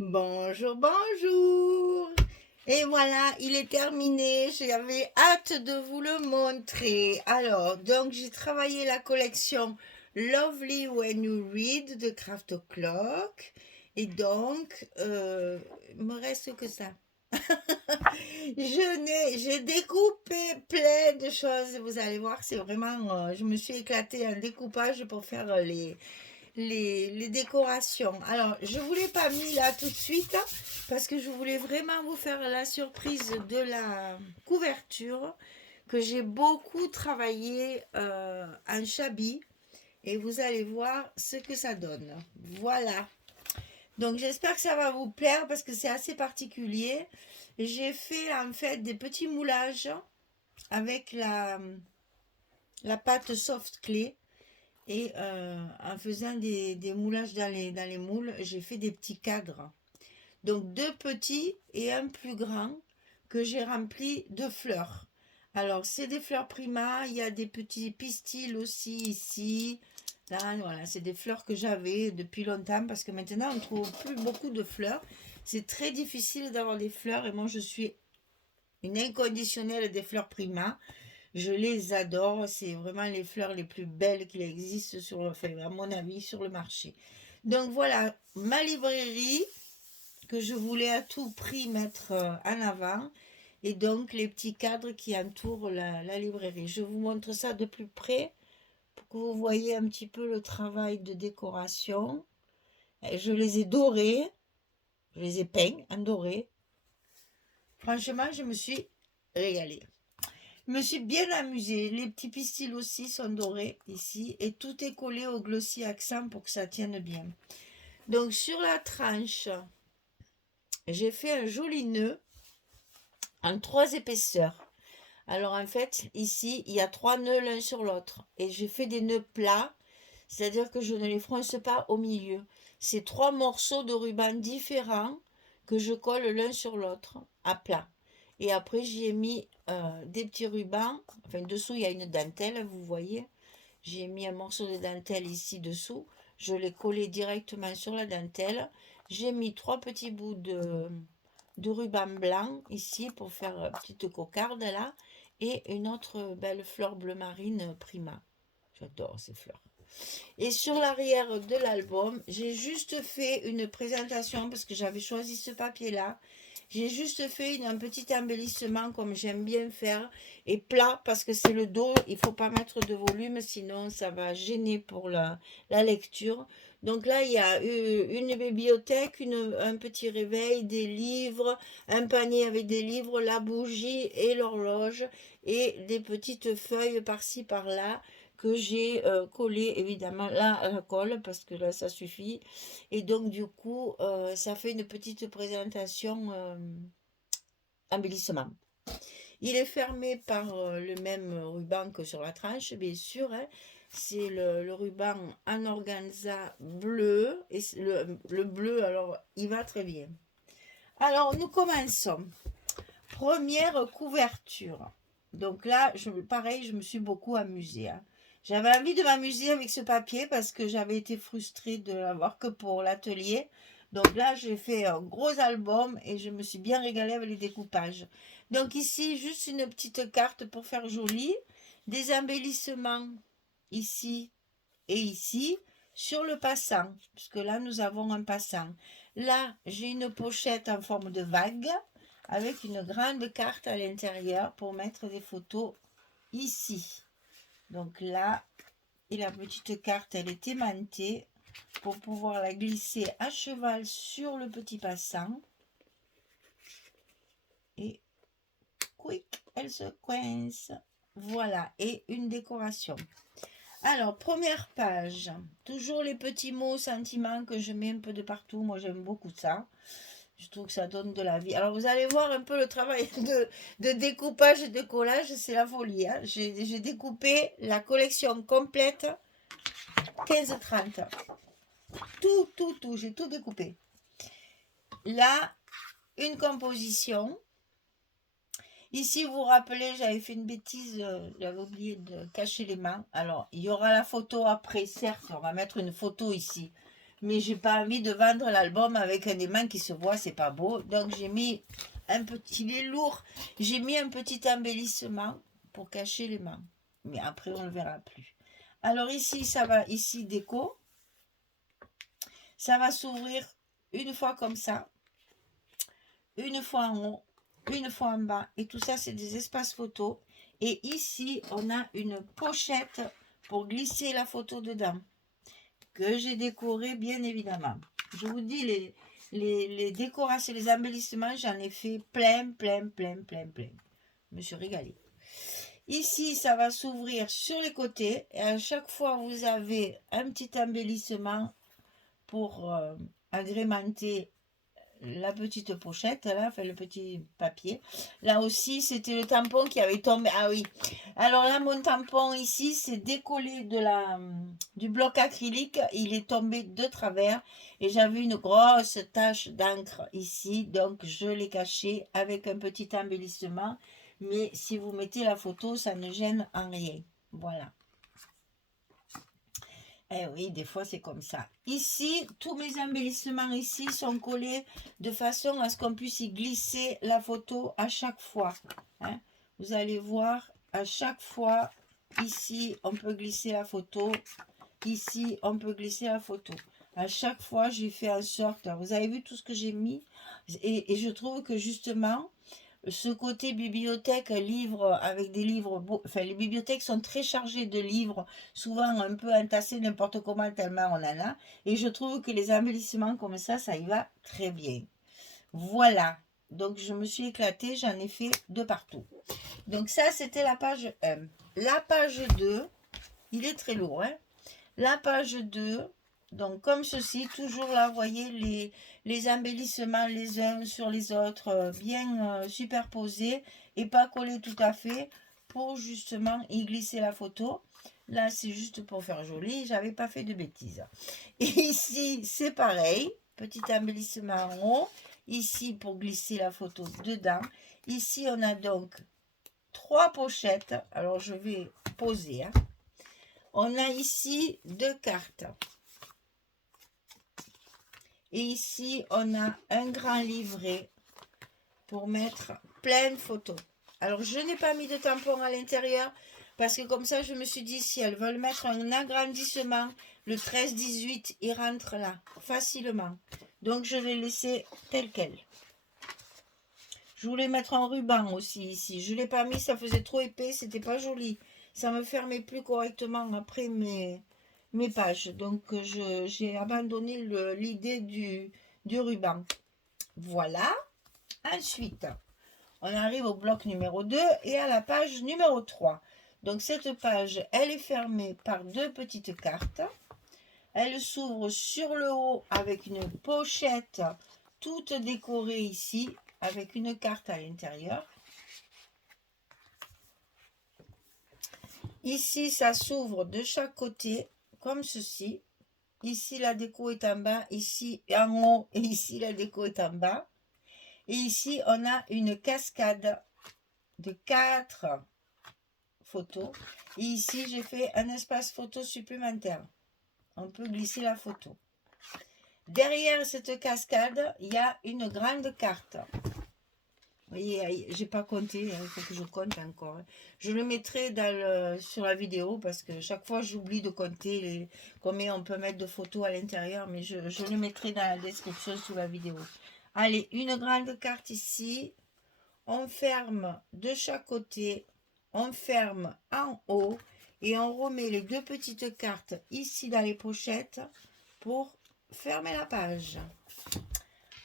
Bonjour, bonjour. Et voilà, il est terminé. J'avais hâte de vous le montrer. Alors, donc j'ai travaillé la collection Lovely When You Read de Craft O'Clock. Et donc, il me reste que ça. J'ai découpé plein de choses. Vous allez voir, c'est vraiment, je me suis éclatée en découpage pour faire les décorations. Alors, je ne vous l'ai pas mis là tout de suite parce que je voulais vraiment vous faire la surprise de la couverture que j'ai beaucoup travaillé en chabis et vous allez voir ce que ça donne. Voilà. Donc, j'espère que ça va vous plaire parce que c'est assez particulier. J'ai fait en fait des petits moulages avec la pâte soft clé. Et en faisant des moulages dans les moules, j'ai fait des petits cadres. Donc deux petits et un plus grand que j'ai rempli de fleurs. Alors c'est des fleurs Prima, il y a des petits pistils aussi ici. Là, voilà, c'est des fleurs que j'avais depuis longtemps parce que maintenant on ne trouve plus beaucoup de fleurs. C'est très difficile d'avoir des fleurs et moi je suis une inconditionnelle des fleurs Prima. Je les adore, c'est vraiment les fleurs les plus belles qu'il existe sur, enfin, à mon avis, sur le marché. Donc voilà, ma librairie que je voulais à tout prix mettre en avant et donc les petits cadres qui entourent la librairie. Je vous montre ça de plus près pour que vous voyez un petit peu le travail de décoration. Et je les ai dorés, je les ai peints en doré. Franchement, je me suis régalée. Je me suis bien amusée. Les petits pistils aussi sont dorés ici. Et tout est collé au glossy accent pour que ça tienne bien. Donc sur la tranche, j'ai fait un joli nœud en 3 épaisseurs. Alors en fait, ici, il y a 3 nœuds l'un sur l'autre. Et j'ai fait des nœuds plats, c'est-à-dire que je ne les fronce pas au milieu. C'est 3 morceaux de ruban différents que je colle l'un sur l'autre à plat. Et après, j'y ai mis des petits rubans. Enfin, dessous, il y a une dentelle, vous voyez. J'ai mis un morceau de dentelle ici dessous. Je l'ai collé directement sur la dentelle. J'ai mis 3 petits bouts de ruban blanc ici pour faire une petite cocarde là. Et une autre belle fleur bleu marine Prima. J'adore ces fleurs. Et sur l'arrière de l'album, j'ai juste fait une présentation parce que j'avais choisi ce papier-là. J'ai juste fait un petit embellissement comme j'aime bien faire et plat parce que c'est le dos, il ne faut pas mettre de volume sinon ça va gêner pour la lecture. Donc là, il y a une bibliothèque, un petit réveil, des livres, un panier avec des livres, la bougie et l'horloge et des petites feuilles par-ci par-là que j'ai collé évidemment là à la colle parce que là ça suffit et donc du coup ça fait une petite présentation embellissement. Il est fermé par le même ruban que sur la tranche bien sûr hein. C'est le ruban en organza bleu et le bleu alors il va très bien. Alors nous commençons. Première couverture. Donc là, pareil, je me suis beaucoup amusée, hein. J'avais envie de m'amuser avec ce papier parce que j'avais été frustrée de l'avoir que pour l'atelier. Donc là, j'ai fait un gros album et je me suis bien régalée avec les découpages. Donc ici, juste une petite carte pour faire joli. Des embellissements ici et ici sur le passant, puisque là, nous avons un passant. Là, j'ai une pochette en forme de vague avec une grande carte à l'intérieur pour mettre des photos ici. Donc là, et la petite carte, elle est aimantée pour pouvoir la glisser à cheval sur le petit passant. Et quick, elle se coince. Voilà, et une décoration. Alors, première page, toujours les petits mots, sentiments que je mets un peu de partout. Moi, j'aime beaucoup ça. Je trouve que ça donne de la vie. Alors, vous allez voir un peu le travail de découpage et de collage, c'est la folie, hein. J'ai découpé la collection complète 15-30. Tout, j'ai tout découpé. Là, une composition. Ici, vous vous rappelez, j'avais fait une bêtise, j'avais oublié de cacher les mains. Alors, il y aura la photo après, certes, on va mettre une photo ici. mais j'ai pas envie de vendre l'album avec un aimant qui se voit, c'est pas beau. Donc j'ai mis un petit, il est lourd, j'ai mis un petit embellissement pour cacher l'aimant. Mais après on ne le verra plus. Alors ici, ça va, ici déco. Ça va s'ouvrir une fois comme ça, une fois en haut, une fois en bas. Et tout ça, c'est des espaces photos. Et ici, on a une pochette pour glisser la photo dedans, que j'ai décoré bien évidemment. Je vous dis, les décorations, les embellissements, j'en ai fait plein. Je me suis régalée. Ici, ça va s'ouvrir sur les côtés. Et à chaque fois, vous avez un petit embellissement pour agrémenter la petite pochette, là, enfin le petit papier. Là aussi, c'était le tampon qui avait tombé. Ah oui. Alors là, mon tampon ici, c'est décollé du bloc acrylique. Il est tombé de travers et j'avais une grosse tache d'encre ici. Donc, je l'ai caché avec un petit embellissement. Mais si vous mettez la photo, ça ne gêne en rien. Voilà. Eh oui, des fois c'est comme ça. Ici, tous mes embellissements ici sont collés de façon à ce qu'on puisse y glisser la photo à chaque fois. Hein. Vous allez voir, à chaque fois, ici, on peut glisser la photo. Ici, on peut glisser la photo. À chaque fois, j'ai fait en sorte, vous avez vu tout ce que j'ai mis. Et je trouve que justement, ce côté bibliothèque, livre avec des livres, enfin les bibliothèques sont très chargées de livres, souvent un peu entassés n'importe comment tellement on en a, et je trouve que les embellissements comme ça y va très bien. Voilà, donc je me suis éclatée, j'en ai fait de partout. Donc ça c'était la page 1. La page 2, il est très lourd, hein. La page 2, donc comme ceci, toujours là, vous voyez les embellissements les uns sur les autres, bien superposés et pas collés tout à fait pour justement y glisser la photo. Là, c'est juste pour faire joli, j'avais pas fait de bêtises. Et ici, c'est pareil, petit embellissement en haut, ici pour glisser la photo dedans. Ici, on a donc 3 pochettes, alors je vais poser, hein. On a ici 2 cartes. Et ici, on a un grand livret pour mettre plein de photos. Alors, je n'ai pas mis de tampon à l'intérieur parce que comme ça, je me suis dit, si elles veulent mettre un agrandissement, le 13-18, il rentre là, facilement. Donc, je l'ai laissé tel quel. Je voulais mettre un ruban aussi ici. Je ne l'ai pas mis, ça faisait trop épais, c'était pas joli. Ça me fermait plus correctement après mes pages. Donc, j'ai abandonné l'idée du ruban. Voilà. Ensuite, on arrive au bloc numéro 2 et à la page numéro 3. Donc, cette page, elle est fermée par 2 petites cartes. Elle s'ouvre sur le haut avec une pochette toute décorée ici, avec une carte à l'intérieur. Ici, ça s'ouvre de chaque côté, comme ceci. Ici, la déco est en bas, ici en haut, et ici, la déco est en bas. Et ici, on a une cascade de 4 photos. Et ici, j'ai fait un espace photo supplémentaire. On peut glisser la photo. Derrière cette cascade, il y a une grande carte. Vous voyez, j'ai pas compté, il faut que je compte encore. Je le mettrai sur la vidéo parce que chaque fois j'oublie de compter combien on peut mettre de photos à l'intérieur, mais je le mettrai dans la description sous la vidéo. Allez, une grande carte ici. On ferme de chaque côté, on ferme en haut et on remet les 2 petites cartes ici dans les pochettes pour fermer la page.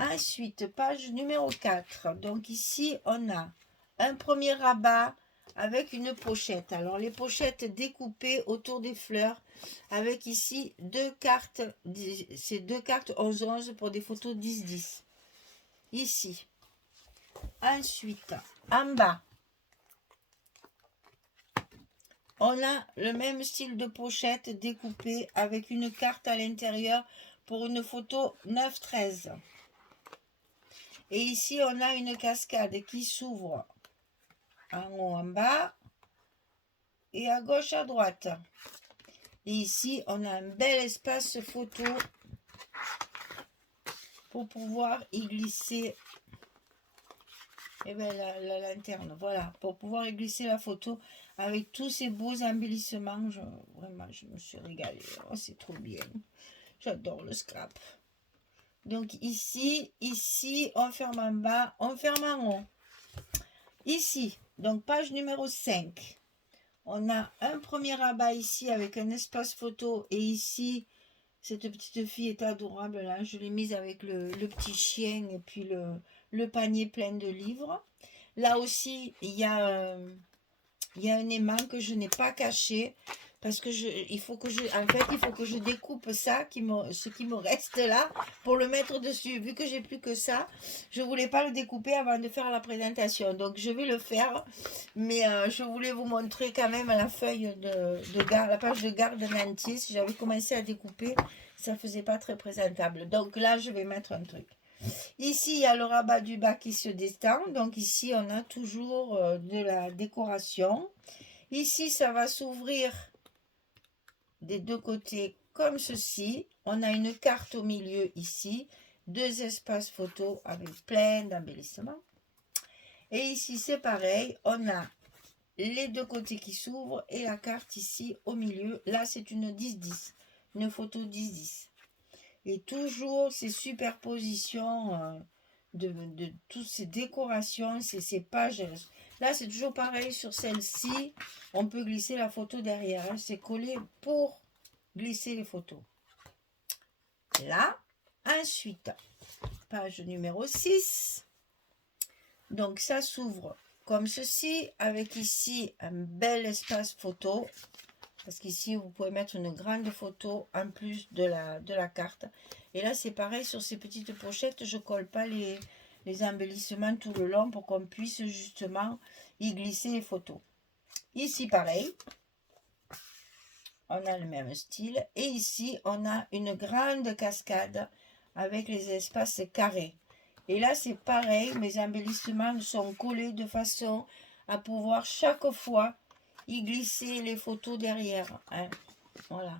Ensuite, page numéro 4. Donc ici, on a un premier rabat avec une pochette. Alors, les pochettes découpées autour des fleurs avec ici 2 cartes. C'est 2 cartes 11-11 pour des photos 10-10. Ici. Ensuite, en bas, on a le même style de pochette découpée avec une carte à l'intérieur pour une photo 9-13. Et ici, on a une cascade qui s'ouvre en haut, en bas et à gauche, à droite. Et ici, on a un bel espace photo pour pouvoir y glisser la lanterne. Voilà, pour pouvoir y glisser la photo avec tous ces beaux embellissements. Vraiment, je me suis régalée. Oh, c'est trop bien. J'adore le scrap. Donc ici, on ferme en bas, on ferme en haut. Ici, donc page numéro 5. On a un premier rabat ici avec un espace photo. Et ici, cette petite fille est adorable. Là, je l'ai mise avec le petit chien et puis le panier plein de livres. Là aussi, il y a un aimant que je n'ai pas caché. Parce que il faut que je découpe ça, ce qui me reste là, pour le mettre dessus. Vu que j'ai plus que ça, je voulais pas le découper avant de faire la présentation. Donc je vais le faire, mais je voulais vous montrer quand même la feuille de garde, la page de garde en entier. Si j'avais commencé à découper, ça faisait pas très présentable. Donc là, je vais mettre un truc. Ici, il y a le rabat du bas qui se détend. Donc ici, on a toujours de la décoration. Ici, ça va s'ouvrir des deux côtés comme ceci. On a une carte au milieu ici, deux espaces photos avec plein d'embellissements. Et ici c'est pareil, on a les deux côtés qui s'ouvrent et la carte ici au milieu. Là c'est une 10-10, une photo 10-10. Et toujours ces superpositions de toutes ces décorations, ces pages. Là c'est toujours pareil sur celle-ci, on peut glisser la photo derrière. C'est collé pour glisser les photos. Là, ensuite, page numéro 6. Donc ça s'ouvre comme ceci, avec ici un bel espace photo. Parce qu'ici, vous pouvez mettre une grande photo en plus de la carte. Et là, c'est pareil, sur ces petites pochettes, je ne colle pas les embellissements tout le long pour qu'on puisse justement y glisser les photos. Ici, pareil. On a le même style. Et ici, on a une grande cascade avec les espaces carrés. Et là, c'est pareil. Mes embellissements sont collés de façon à pouvoir chaque fois y glisser les photos derrière. Hein. Voilà.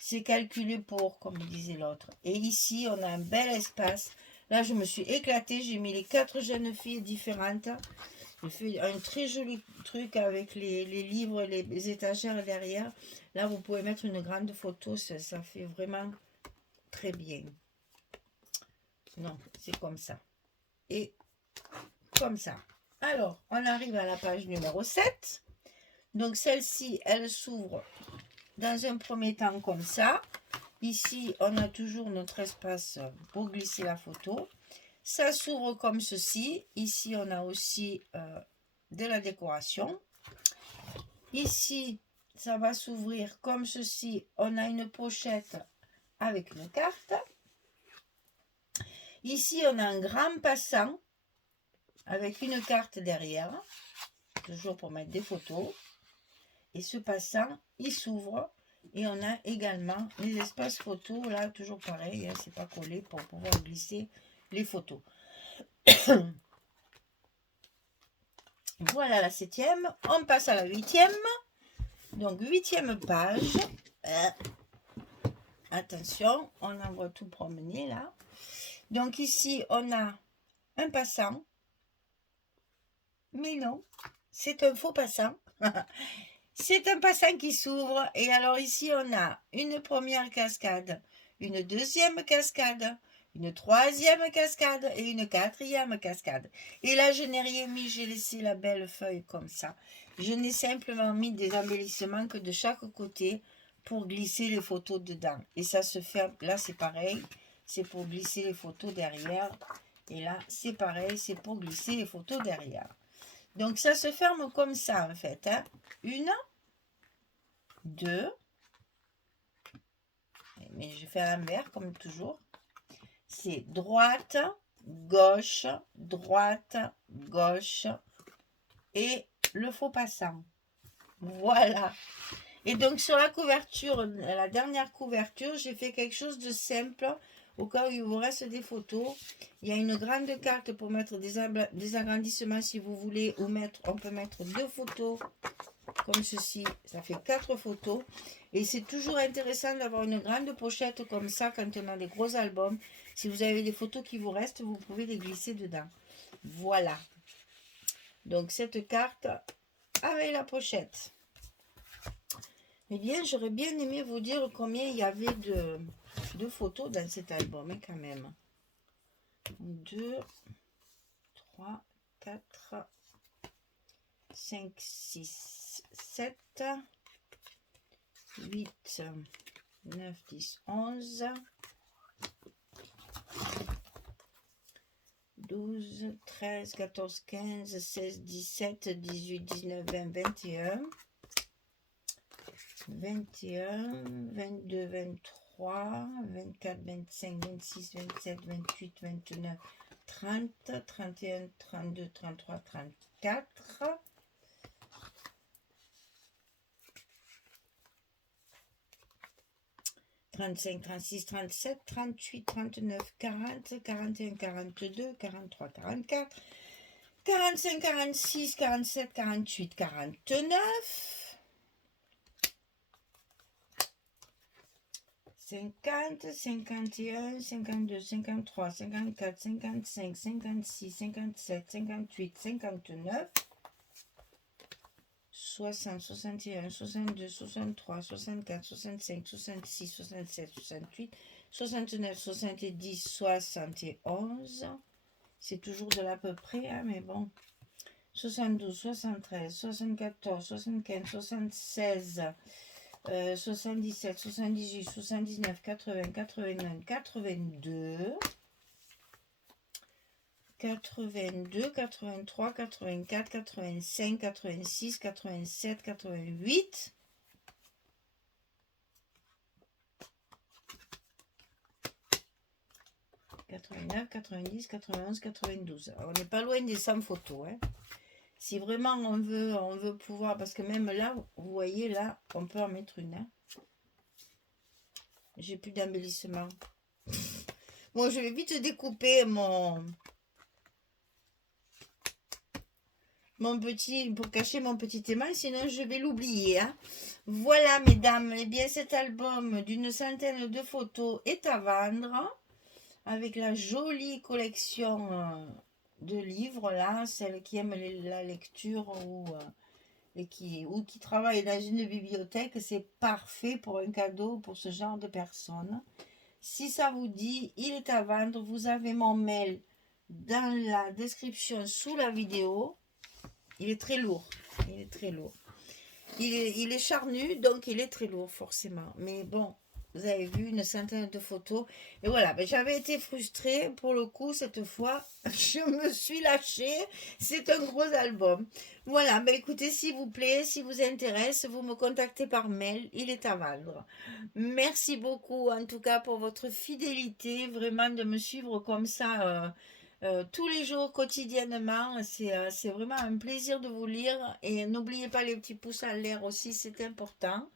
C'est calculé pour, comme disait l'autre. Et ici, on a un bel espace. Là, je me suis éclatée. J'ai mis les 4 jeunes filles différentes. J'ai fait un très joli truc avec les livres et les étagères derrière. Là, vous pouvez mettre une grande photo. Ça fait vraiment très bien. Non, c'est comme ça. Et comme ça. Alors, on arrive à la page numéro 7. Donc, celle-ci, elle s'ouvre dans un premier temps comme ça. Ici, on a toujours notre espace pour glisser la photo. Ça s'ouvre comme ceci. Ici, on a aussi de la décoration. Ici, ça va s'ouvrir comme ceci. On a une pochette avec une carte. Ici, on a un grand passant avec une carte derrière. Toujours pour mettre des photos. Et ce passant, il s'ouvre. Et on a également les espaces photos. Là, toujours pareil, hein, c'est pas collé pour pouvoir glisser les photos. Voilà la 7e. On passe à la 8e. Donc, 8e page. Attention, on en voit tout promener là. Donc, ici, on a un passant. Mais non, c'est un faux passant. C'est un passant qui s'ouvre. Et alors, ici, on a une première cascade, une deuxième cascade, une troisième cascade et une quatrième cascade. Et là, je n'ai rien mis, j'ai laissé la belle feuille comme ça. Je n'ai simplement mis des embellissements que de chaque côté pour glisser les photos dedans. Et ça se fait, là c'est pareil, c'est pour glisser les photos derrière. Et là, c'est pareil, c'est pour glisser les photos derrière. Donc, ça se ferme comme ça, en fait. Hein. 1, 2, mais je fais à l'envers, comme toujours. C'est droite, gauche, et le faux passant. Voilà. Et donc, sur la couverture, la dernière couverture, j'ai fait quelque chose de simple. Au cas où il vous reste des photos, il y a une grande carte pour mettre des agrandissements si vous voulez, ou on peut mettre 2 photos comme ceci. Ça fait 4 photos. Et c'est toujours intéressant d'avoir une grande pochette comme ça quand on a des gros albums. Si vous avez des photos qui vous restent, vous pouvez les glisser dedans. Voilà. Donc, cette carte avec la pochette. Eh bien, j'aurais bien aimé vous dire combien il y avait de photos dans cet album, hein, quand même. 2, 3, 4, 5, 6, 7, 8, 9, 10, 11, 12, 13, 14, 15, 16, 17, 18, 19, 20, 21, 21, 22, 23, 24, 25, 26, 27, 28, 29, 30, 31, 32, 33, 34, 35, 36, 37, 38, 39, 40, 41, 42, 43, 44, 45, 46, 47, 48, 49, 50, 51, 52, 53, 54, 55, 56, 57, 58, 59, 60, 61, 62, 63, 64, 65, 66, 67, 68, 69, 70, 71. C'est toujours de l'à peu près, hein, mais bon. 72, 73, 74, 75, 76, 77, 78, 79, 80, 81, 82, 82, 83, 84, 85, 86, 87, 88, 89, 90, 91, 92. Alors, on n'est pas loin des 100 photos. Hein. Si vraiment on veut pouvoir, parce que même là, vous voyez, là, on peut en mettre une. Hein. J'ai plus d'embellissement. Bon, je vais vite découper mon petit, pour cacher mon petit émail, sinon je vais l'oublier. Hein. Voilà, mesdames, eh bien cet album d'une centaine de photos est à vendre, avec la jolie collection de livres, là, celles qui aiment la lecture et qui travaillent dans une bibliothèque, c'est parfait pour un cadeau pour ce genre de personnes. Si ça vous dit, il est à vendre. Vous avez mon mail dans la description sous la vidéo. Il est très lourd. Il est très lourd. Il est charnu, donc il est très lourd, forcément. Mais bon, vous avez vu une centaine de photos. Et voilà, ben, j'avais été frustrée. Pour le coup, cette fois, je me suis lâchée. C'est un gros album. Voilà, ben écoutez, s'il vous plaît, si vous intéresse, vous me contactez par mail. Il est à vendre. Merci beaucoup, en tout cas, pour votre fidélité. Vraiment, de me suivre comme ça... tous les jours, quotidiennement, c'est vraiment un plaisir de vous lire. Et n'oubliez pas les petits pouces en l'air aussi, c'est important.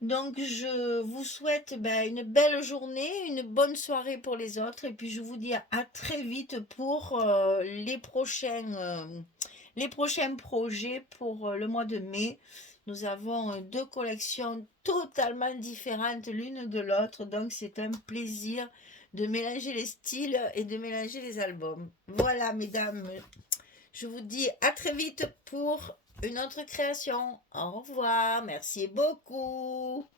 Donc, je vous souhaite une belle journée, une bonne soirée pour les autres. Et puis, je vous dis à très vite pour les prochains projets pour le mois de mai. Nous avons deux collections totalement différentes l'une de l'autre. Donc, c'est un plaisir de mélanger les styles et de mélanger les albums. Voilà, mesdames, je vous dis à très vite pour une autre création. Au revoir, merci beaucoup.